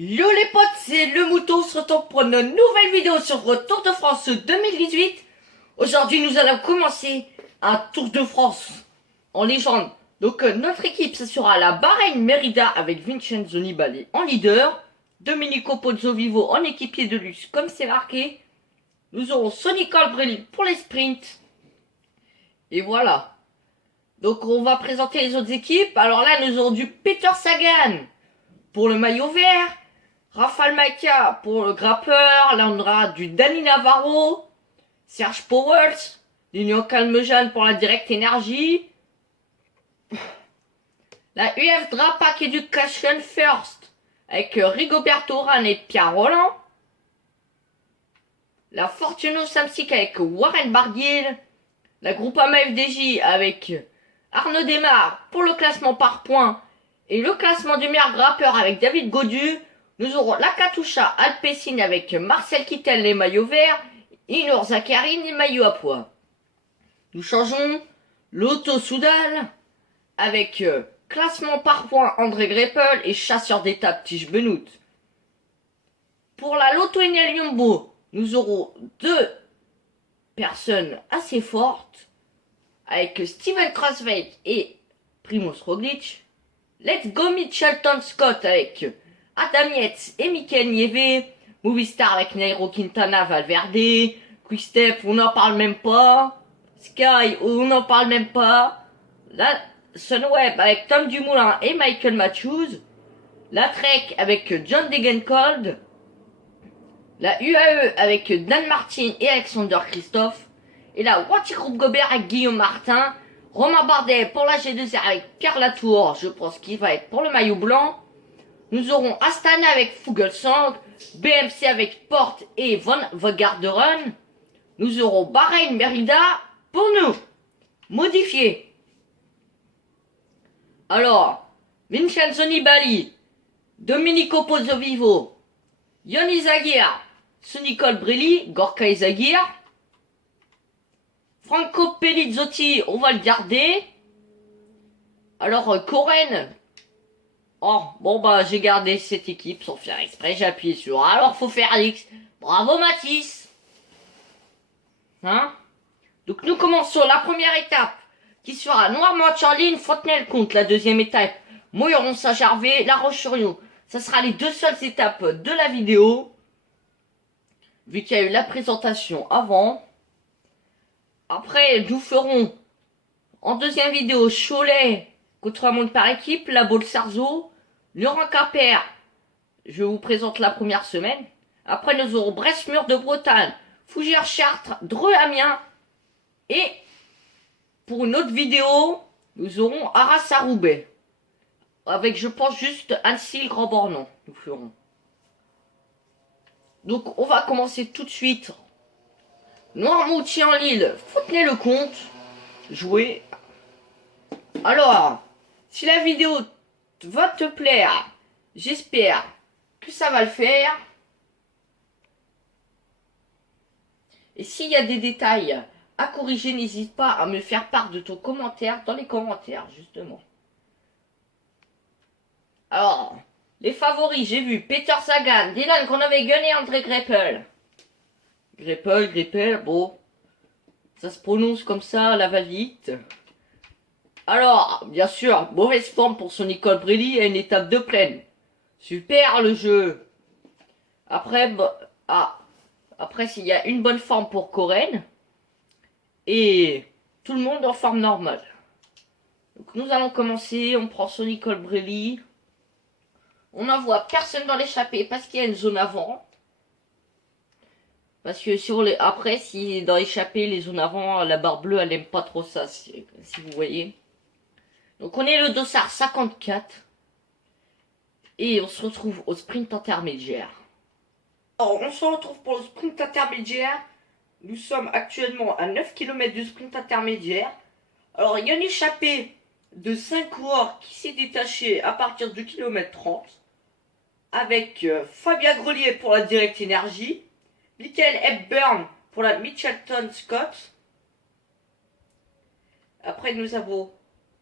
Yo les potes, c'est le mouton, on se retrouve pour une nouvelle vidéo sur le Tour de France 2018. Aujourd'hui, nous allons commencer un Tour de France en légende. Donc, notre équipe, ce sera la Bahreïn Merida avec Vincenzo Nibali en leader, Domenico Pozzovivo en équipier de luxe, comme c'est marqué. Nous aurons Sonny Colbrelli pour les sprints. Et voilà. Donc, on va présenter les autres équipes. Alors là, nous aurons du Peter Sagan pour le maillot vert. Rafael Maika pour le grimpeur. Là, on aura du Dani Navarro. Serge Powers. L'Union Calmejane pour la Direct Energy. La UF Drapac Education First avec Rigoberto Urán et Pierre Roland. La Fortuno Samsic avec Warren Barguil. La Groupama FDJ avec Arnaud Desmar pour le classement par points. Et le classement du meilleur grimpeur avec David Gaudu. Nous aurons la Katusha Alpecin avec Marcel Kittel les maillots verts. Et Nour Zakarin les maillots à pois. Nous changeons l'Auto Soudal avec classement par points André Greppel et chasseur d'étape Tige Benoît. Pour la Lotto Enel Jumbo, nous aurons deux personnes assez fortes avec Steven Kruijswijk et Primož Roglic. Let's go Mitchelton Scott avec Adam Yates et Mikel Nieve. Movistar avec Nairo Quintana, Valverde. Quickstep, on n'en parle même pas. Sky, on n'en parle même pas. La Sunweb avec Tom Dumoulin et Michael Matthews. La Trek avec John Degenkolb. La UAE avec Dan Martin et Alexander Christophe. Et la Wanty Group Gobert avec Guillaume Martin. Romain Bardet pour la G2R avec Pierre Latour, je pense qu'il va être pour le maillot blanc. Nous aurons Astana avec Fuglsang, BMC avec Porte et Van Garderen. Nous aurons Bahreïn Merida pour nous. Modifié. Alors, Vincenzo Nibali, Domenico Pozzovivo, Ion Izagirre, Sonny Colbrelli, Gorka Izagirre. Franco Pelizzotti, on va le garder. Alors, Koren. Oh, bon bah j'ai gardé cette équipe sans faire exprès, j'ai appuyé sur alors faut faire X. Bravo Mathis. Hein? Donc nous commençons la première étape qui sera Noirmont-Charline, Fontenay-le-Comte. La deuxième étape, Moilleron-Saint-Gervais, La Roche-sur-Yon. Ça sera les deux seules étapes de la vidéo. Vu qu'il y a eu la présentation avant. Après, nous ferons en deuxième vidéo Cholet contre un monde par équipe, la Baule-Sarzeau, Lyon-Quimper. Je vous présente la première semaine. Après, nous aurons Brest-Mur de Bretagne, Fougères-Chartres, Dreux-Amiens. Et pour une autre vidéo, nous aurons Arras-à-Roubaix. Avec, je pense, juste Annecy-Grand-Bornand. Nous ferons. Donc, on va commencer tout de suite. Noirmoutier-en-Lille, Fontenay-le-Comte. Jouer. Alors, si la vidéo va te plaire, j'espère que ça va le faire. Et s'il y a des détails à corriger, n'hésite pas à me faire part de ton commentaire dans les commentaires, justement. Alors, les favoris, j'ai vu Peter Sagan, Dylan Groenewegen et André Greppel. Greppel, bon, ça se prononce comme ça, la va-vite. Alors, bien sûr, mauvaise forme pour Sonny Colbrelli à une étape de plaine. Super le jeu. Après, après s'il y a une bonne forme pour Koren. Et tout le monde en forme normale. Donc nous allons commencer, on prend Sonny Colbrelli. On n'envoie personne dans l'échappée parce qu'il y a une zone avant. Parce que sur les après, si dans l'échappée, les zones avant, la barre bleue, elle aime pas trop ça, si vous voyez. Donc on est le dossard 54. Et on se retrouve au sprint intermédiaire. Alors on se retrouve pour le sprint intermédiaire. Nous sommes actuellement à 9 km du sprint intermédiaire. Alors il y a une échappée de 5 coureurs qui s'est détachée à partir du kilomètre 30. Avec Fabien Grelier pour la Direct Energy. Michael Hepburn pour la Mitchelton Scott. Après nous avons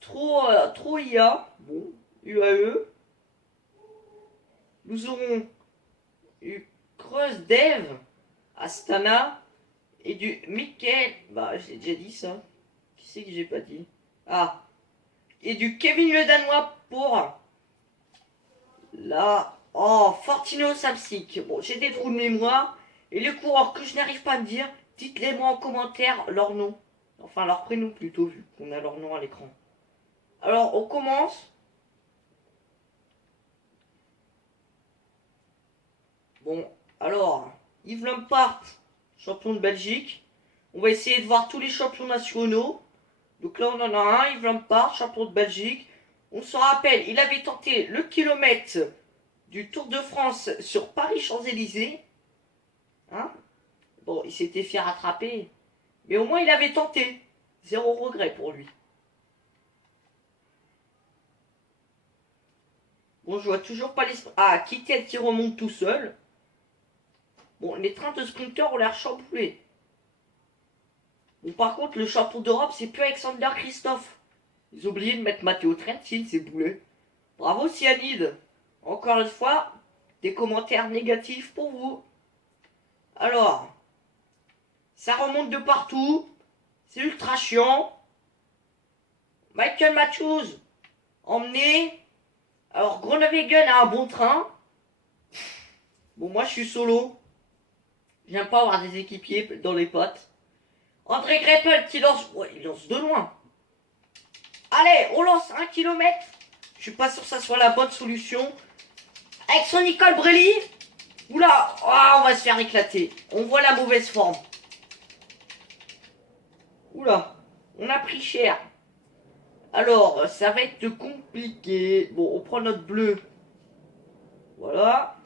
Troia, bon, UAE. nous aurons du Krusdev, Astana, et du Mikel, bah j'ai déjà dit ça. Qui c'est que j'ai pas dit? Ah, et du Kevin le Danois pour la Fortino Samsic. Bon, j'ai des trous de mémoire. Et les coureurs que je n'arrive pas à me dire, dites-les moi en commentaire leur nom. Enfin, leur prénom plutôt, vu qu'on a leur nom à l'écran. Alors, on commence. Bon, alors, Yves Lampaert, champion de Belgique. On va essayer de voir tous les champions nationaux. Donc là, on en a un, Yves Lampaert, champion de Belgique. On se rappelle, il avait tenté le kilomètre du Tour de France sur Paris-Champs-Élysées. Hein? Bon, il s'était fait rattraper. Mais au moins, il avait tenté. Zéro regret pour lui. Bon, je vois toujours pas les... Ah, Kittel qui remonte tout seul. Bon, les trains de sprinteurs ont l'air chamboulés. Bon, par contre, le champion d'Europe, c'est plus Alexander Christophe. Ils ont oublié de mettre Matteo Trentin, c'est boulet. Bravo, Cyanide. Encore une fois, des commentaires négatifs pour vous. Alors, ça remonte de partout. C'est ultra chiant. Michael Matthews, emmené. Alors, Groenewegen a un bon train. Bon, moi, je suis solo. J'aime pas avoir des équipiers dans les pattes. André Greipel qui lance... Ouais, il lance de loin. Allez, on lance 1 km. Je suis pas sûr que ça soit la bonne solution. Avec son Nicole Brelli. Oula, oh, on va se faire éclater. On voit la mauvaise forme. Oula, on a pris cher. Alors, ça va être compliqué. Bon, on prend notre bleu. Voilà.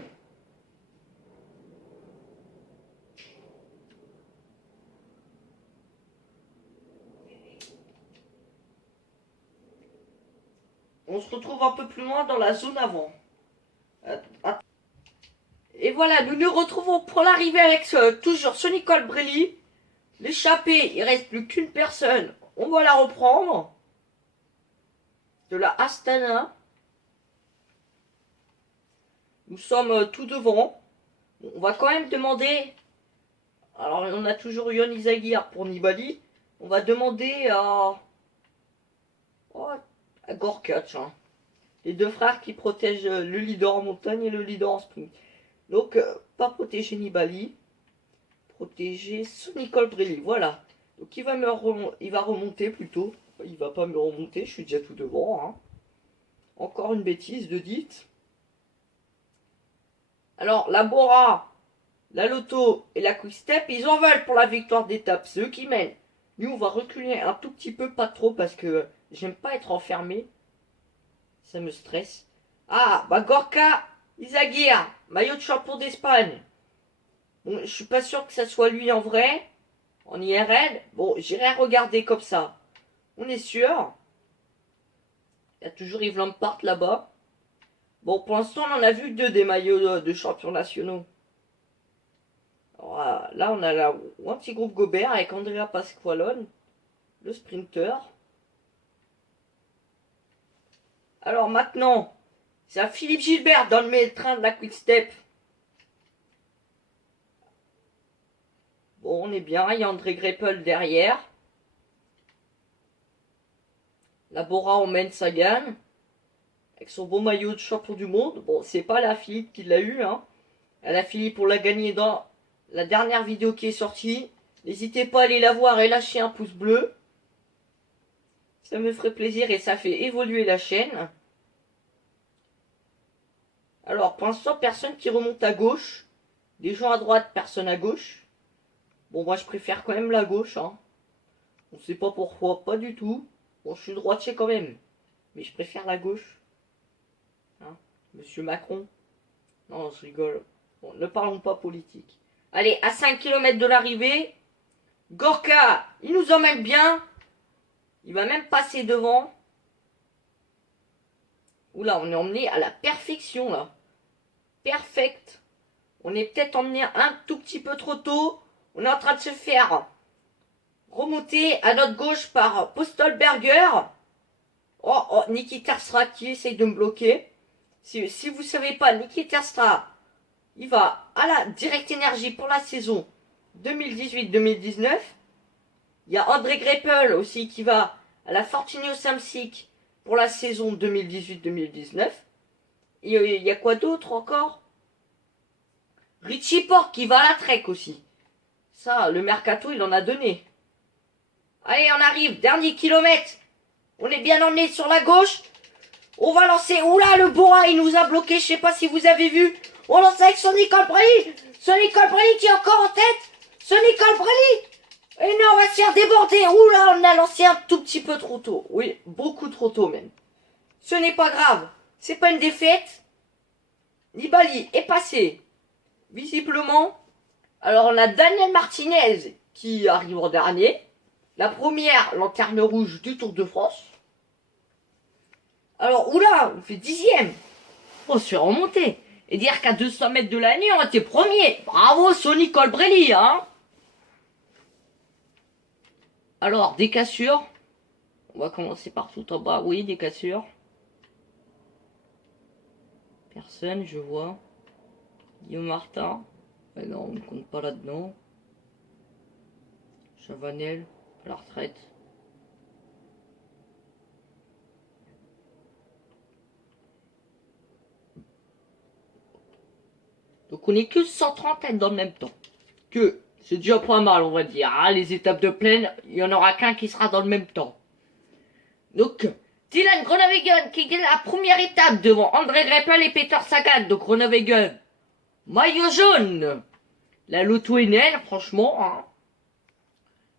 On se retrouve un peu plus loin dans la zone avant. Et voilà, nous nous retrouvons pour l'arrivée avec toujours ce Nicole Brelli. L'échappée, il reste plus qu'une personne. On va la reprendre. De la Astana. Nous sommes tout devant. On va quand même demander... Alors, on a toujours Yon Izagir pour Nibali. On va demander à... Oh, à Gorka, tiens. Les deux frères qui protègent le leader en montagne et le leader en sprint. Donc, pas protéger Nibali. Protéger ce Nicole Brelli. Voilà. Donc, il va remonter plutôt. Il va pas me remonter, je suis déjà tout devant. Hein. Encore une bêtise de dite. Alors, la Bora, la Lotto et la Quick Step, ils en veulent pour la victoire d'étape. C'est eux qui mènent. Nous, on va reculer un tout petit peu, pas trop, parce que j'aime pas être enfermé. Ça me stresse. Ah, bah Gorka Izagir, maillot de champion d'Espagne. Bon, je suis pas sûr que ça soit lui en vrai, en IRL. Bon, j'irai regarder comme ça. On est sûr. Il y a toujours Yves Lampaert là-bas. Bon, pour l'instant, on en a vu 2 des maillots de champions nationaux. Alors, là, on a un petit groupe Gobert avec Andrea Pasqualone, le sprinter. Alors maintenant, c'est à Philippe Gilbert dans le train de la Quick Step. Bon, on est bien, il y a André Greipel derrière. La Bora emmène Sagan. Avec son beau maillot de champion du monde. Bon, c'est pas la Philippe qui l'a eu, hein. La Philippe, on l'a gagné dans la dernière vidéo qui est sortie. N'hésitez pas à aller la voir et lâcher un pouce bleu. Ça me ferait plaisir et ça fait évoluer la chaîne. Alors, pour l'instant, personne qui remonte à gauche. Des gens à droite, personne à gauche. Bon, moi, je préfère quand même la gauche, hein. On sait pas pourquoi, pas du tout. Bon, je suis droitier quand même. Mais je préfère la gauche. Hein, Monsieur Macron. Non, je rigole. Bon, ne parlons pas politique. Allez, à 5 km de l'arrivée. Gorka, il nous emmène bien. Il va même passer devant. Oula, on est emmené à la perfection, là. Perfect. On est peut-être emmené un tout petit peu trop tôt. On est en train de se faire remonter à notre gauche par Postolberger. Oh, Nikita Sra qui essaye de me bloquer. Si vous savez pas, Niki Terpstra, il va à la Direct Energy pour la saison 2018-2019. Il y a André Greipel aussi qui va à la Fortuneo Samsic pour la saison 2018-2019. Il y a quoi d'autre encore? Richie Porte qui va à la Trek aussi. Ça, le mercato, il en a donné. Allez, on arrive, dernier kilomètre. On est bien emmené sur la gauche. On va lancer. Oula, le Bora, il nous a bloqué. Je sais pas si vous avez vu. On lance avec Sonny Colbrelli. Sonny Colbrelli qui est encore en tête. Sonny Colbrelli. Et non, on va se faire déborder. Oula, on a lancé un tout petit peu trop tôt. Oui, beaucoup trop tôt même. Ce n'est pas grave. C'est pas une défaite. Nibali est passé. Visiblement. Alors, on a Daniel Martinez qui arrive en dernier. La première lanterne rouge du Tour de France. Alors, oula, on fait 10e. On se fait remonter. Et dire qu'à 200 mètres de la nuit, on était premier. Bravo, Sonny Colbrelli, hein. Alors, des cassures. On va commencer par tout en bas. Oui, des cassures. Personne, je vois. Guillaume Martin. Mais non, on ne compte pas là-dedans. Chavanel, à la retraite. Donc on est que 130 dans le même temps. Que c'est déjà pas mal, on va dire. Ah, les étapes de plaine, il n'y en aura qu'un qui sera dans le même temps. Donc, Dylan Groenewegen qui gagne la première étape devant André Greipel et Peter Sagan. Donc Groenewegen, maillot jaune. La Lotto NL, franchement, hein.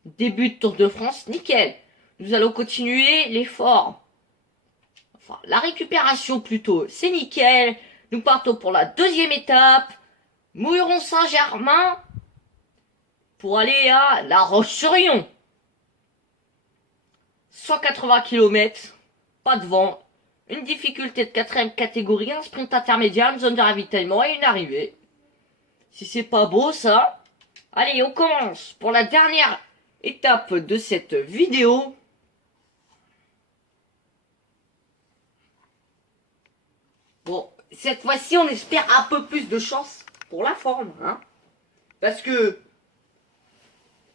Début de Tour de France, nickel. Nous allons continuer l'effort. Enfin, la récupération plutôt, c'est nickel. Nous partons pour la deuxième étape. Mouilleron-Saint-Germain pour aller à La Roche-sur-Yon. 180 km, pas de vent, une difficulté de 4ème catégorie, un sprint intermédiaire, une zone de ravitaillement et une arrivée. Si c'est pas beau ça. Allez, on commence pour la dernière étape de cette vidéo. Bon, cette fois-ci, on espère un peu plus de chance pour la forme, hein. Parce que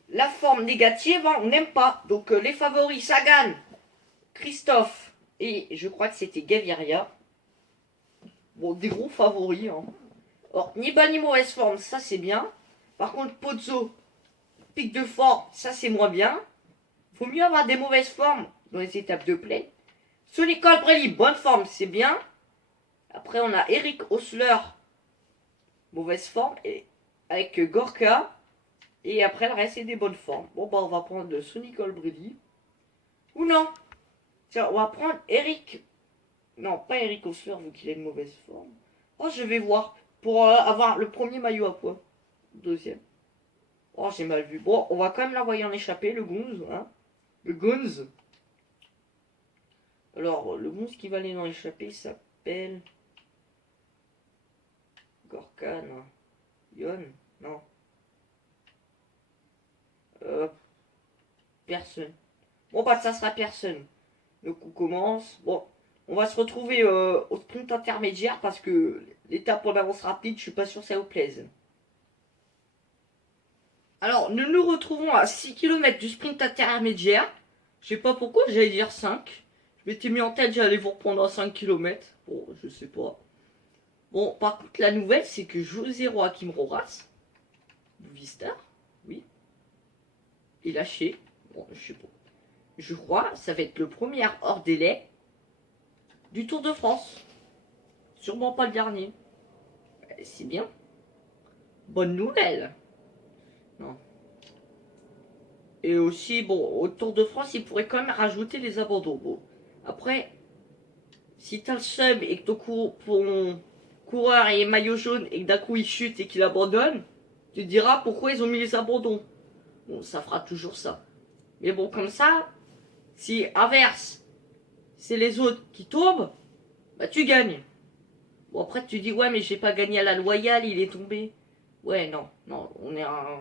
la forme négative, hein, on n'aime pas. Donc les favoris, Sagan, Christophe et je crois que c'était Gaviria. Bon, des gros favoris. Hein. Alors, ni bas ni mauvaise forme, ça c'est bien. Par contre, Pozzo, pic de forme, ça c'est moins bien. Faut mieux avoir des mauvaises formes dans les étapes de plaine. Sonny Colbrelli, bonne forme, c'est bien. Après, on a Eric Osler, mauvaise forme, et avec Gorka. Et après, le reste, c'est des bonnes formes. Bon, bah, on va prendre Sonny Colbrelli. Ou non. Tiens, on va prendre Eric. Non, pas Eric Osler, vu qu'il a une mauvaise forme. Oh, je vais voir. Pour avoir le premier maillot à poids. Deuxième. Oh, j'ai mal vu. Bon, on va quand même l'envoyer en échappée, le Gonz. Hein. Le Gonz. Alors, le Gonz qui va aller dans l'échappée s'appelle... Gorka, non. Yon, non. Personne. Bon, bah, ça sera personne. Donc, on commence. Bon, on va se retrouver au sprint intermédiaire parce que l'étape en avance rapide, je suis pas sûr que ça vous plaise. Alors, nous nous retrouvons à 6 km du sprint intermédiaire. Je sais pas pourquoi, j'allais dire 5. Je m'étais mis en tête, j'allais vous reprendre à 5 km. Bon, je sais pas. Bon, par contre, la nouvelle, c'est que José Joachim Rojas, Movistar, oui, est lâché. Bon, je sais pas. Je crois, ça va être le premier hors délai du Tour de France. Sûrement pas le dernier. C'est bien. Bonne nouvelle. Non. Et aussi, bon, au Tour de France, il pourrait quand même rajouter les abandons. Bon. Après, si t'as le seum et que ton coureur est maillot jaune et que d'un coup il chute et qu'il abandonne, tu te diras pourquoi ils ont mis les abandons. Bon, ça fera toujours ça. Mais bon, comme ça, si inverse, c'est les autres qui tombent, bah tu gagnes. Bon, après tu dis, ouais, mais j'ai pas gagné à la loyale, il est tombé. Ouais, non, non, on est un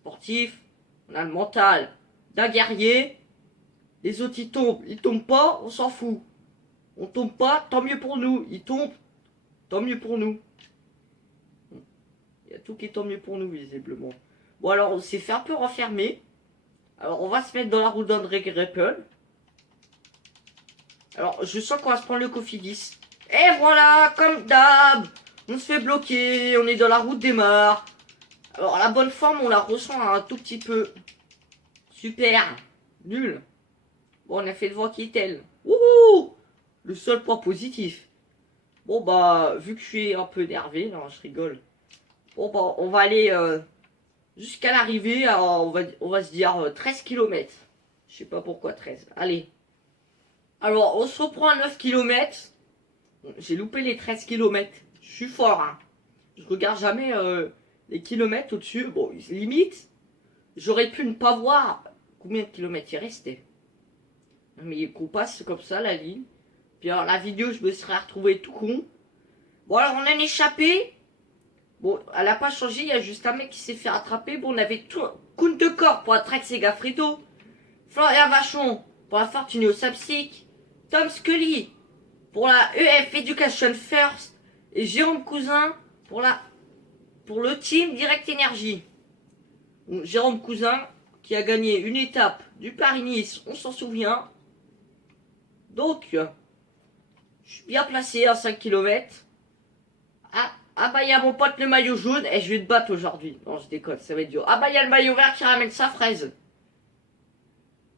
sportif, on a le mental d'un guerrier. Les autres ils tombent pas, on s'en fout. On tombe pas, tant mieux pour nous. Il tombe, tant mieux pour nous. Il y a tout qui est tant mieux pour nous, visiblement. Bon, alors, on s'est fait un peu renfermer. Alors, on va se mettre dans la route d'André Greppel. Alors, je sens qu'on va se prendre le cofidis. Et voilà, comme d'hab, on se fait bloquer, on est dans la route des mares. Alors, la bonne forme, on la ressent un tout petit peu. Super, nul. Bon, on a fait le vent qui est tel. Wouhou! Le seul point positif. Bon, bah, vu que je suis un peu énervé, non, je rigole. Bon, bah, on va aller jusqu'à l'arrivée. Alors, on va se dire 13 km. Je sais pas pourquoi 13. Allez. Alors, on se reprend à 9 km. J'ai loupé les 13 km. Je suis fort, hein. Je regarde jamais les kilomètres au-dessus. Bon, limite, j'aurais pu ne pas voir combien de kilomètres il restait. Mais qu'on passe comme ça la ligne. Puis alors, la vidéo, je me serais retrouvé tout con. Bon, alors, on a un échappé. Bon, elle a pas changé. Il y a juste un mec qui s'est fait rattraper. Bon, on avait tout. Kuhn de corps pour attraquer Sega Frito. Florian Vachon pour la Fortuné au Sapsic. Tom Scully pour la EF Education First. Et Jérôme Cousin pour le team Direct Energy. Donc, Jérôme Cousin qui a gagné une étape du Paris-Nice, on s'en souvient. Donc, je suis bien placé à 5 km. Ah bah il y a mon pote le maillot jaune et je vais te battre aujourd'hui. Non, je déconne, ça va être dur. Ah bah il y a le maillot vert qui ramène sa fraise.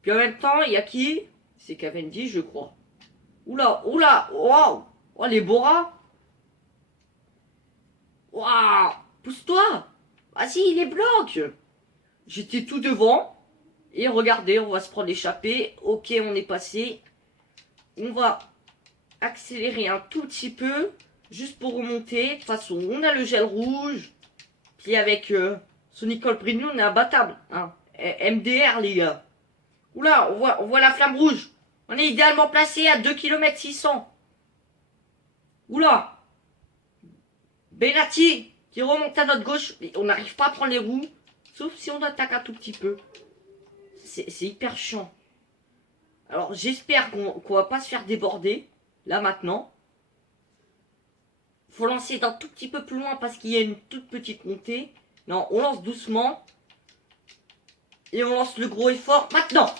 Puis en même temps, il y a qui? C'est Cavendish, je crois. Oula, oula, waouh. Oh les Bora. Waouh. Pousse-toi. Vas-y, il est bloque. J'étais tout devant. Et regardez, on va se prendre l'échappée. Ok, on est passé. On va accélérer un tout petit peu. Juste pour remonter. De toute façon, on a le gel rouge. Puis avec son Nicole Brignou, on est imbattable. Hein. MDR, les gars. Oula, on voit la flamme rouge. On est idéalement placé à 2 km 600. Oula. Benati qui remonte à notre gauche. Mais on n'arrive pas à prendre les roues. Sauf si on attaque un tout petit peu. C'est hyper chiant. Alors j'espère qu'on va pas se faire déborder. Là maintenant. Faut lancer d'un tout petit peu plus loin parce qu'il y a une toute petite montée. Non, on lance doucement. Et on lance le gros effort maintenant.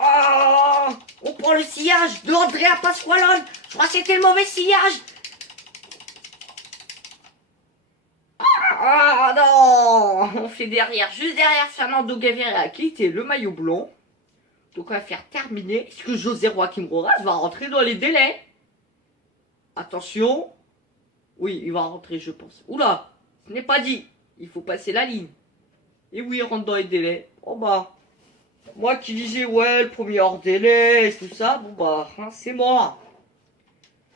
Oh, on prend le sillage de Andrea Pasqualone. Je crois que c'était le mauvais sillage. Ah non, on fait derrière, juste derrière Fernando Gaviria qui était le maillot blanc. Donc on va faire terminer. Est-ce que José Joaquim Rojas va rentrer dans les délais? Attention. Oui, il va rentrer, je pense. Oula, ce n'est pas dit. Il faut passer la ligne. Et oui, il rentre dans les délais. Oh bah, moi qui disais, ouais, le premier hors délai, et tout ça, bon bah, hein, c'est mort.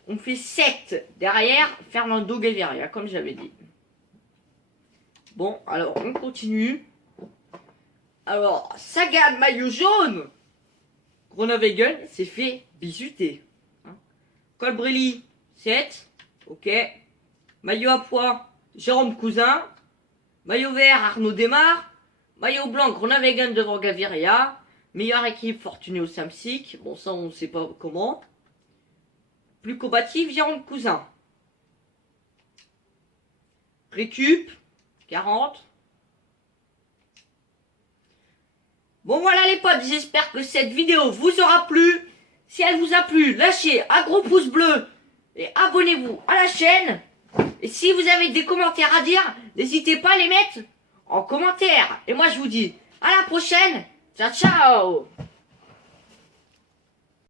On fait 7 derrière Fernando Gaviria, comme j'avais dit. Bon, alors, on continue. Alors, Sagan, maillot jaune. Groenewegen s'est fait bisuter. Hein. Colbrelli, 7. Ok. Maillot à pois, Jérôme Cousin. Maillot vert, Arnaud Desmar. Maillot blanc, Groenewegen devant Gaviria. Meilleure équipe, Fortuné au Samsic. Bon, ça, on ne sait pas comment. Plus combatif, Jérôme Cousin. Récup, 40. Bon voilà les potes, j'espère que cette vidéo vous aura plu. Si elle vous a plu, lâchez un gros pouce bleu et abonnez-vous à la chaîne. Et si vous avez des commentaires à dire, n'hésitez pas à les mettre en commentaire. Et moi je vous dis à la prochaine. Ciao ciao.